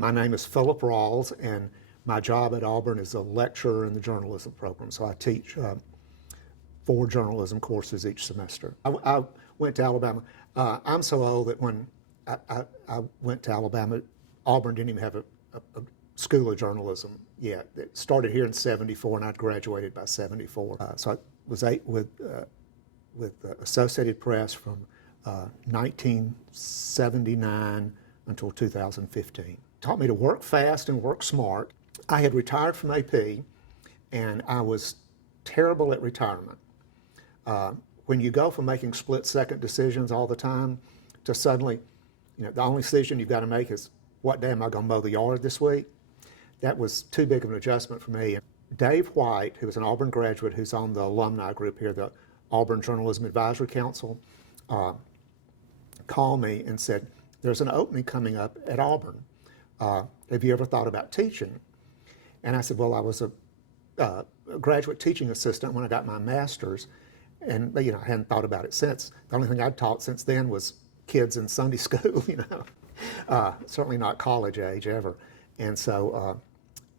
My name is Phillip Rawls, and my job at Auburn is a lecturer in the journalism program. So I teach 4 journalism courses each semester. I went to Alabama. I'm so old that when I went to Alabama, Auburn didn't even have a school of journalism yet. It started here in '74, and I'd graduated by '74. So I was with Associated Press from 1979 until 2015. Taught me to work fast and work smart. I had retired from AP, and I was terrible at retirement. When you go from making split-second decisions all the time to suddenly, the only decision you've got to make is, what day am I going to mow the yard this week? That was too big of an adjustment for me. Dave White, who was an Auburn graduate who's on the alumni group here, the Auburn Journalism Advisory Council, called me and said, there's an opening coming up at Auburn. Have you ever thought about teaching? And I said, well, I was a graduate teaching assistant when I got my master's, and I hadn't thought about it since. The only thing I'd taught since then was kids in Sunday school, certainly not college age ever. And so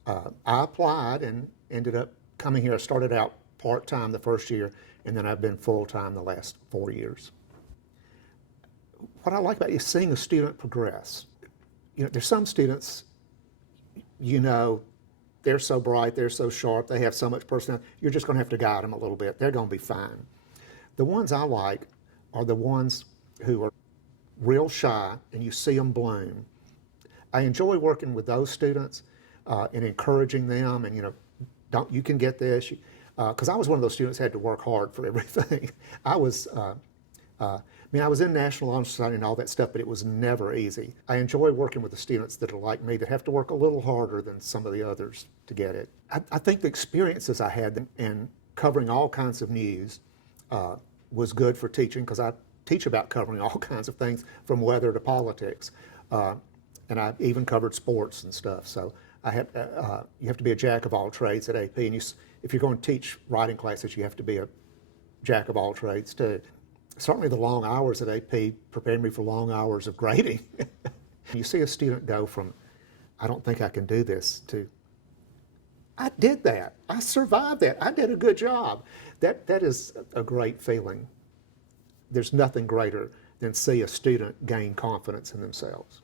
I applied and ended up coming here. I started out part-time the first year, and then I've been full-time the last 4 years. What I like about it is seeing a student progress. There's some students, they're so bright, they're so sharp, they have so much personality, you're just going to have to guide them a little bit. They're going to be fine. The ones I like are the ones who are real shy, and you see them bloom. I enjoy working with those students and encouraging them, and you can get this, because I was one of those students who had to work hard for everything. I was in National Honor Society and all that stuff, but it was never easy. I enjoy working with the students that are like me, that have to work a little harder than some of the others to get it. I think the experiences I had in covering all kinds of news was good for teaching, because I teach about covering all kinds of things, from weather to politics. And I even covered sports and stuff. So you have to be a jack of all trades at AP. And if you're going to teach writing classes, you have to be a jack of all trades too. Certainly the long hours at AP prepared me for long hours of grading. You see a student go from, I don't think I can do this, to, I did that. I survived that. I did a good job. That is a great feeling. There's nothing greater than see a student gain confidence in themselves.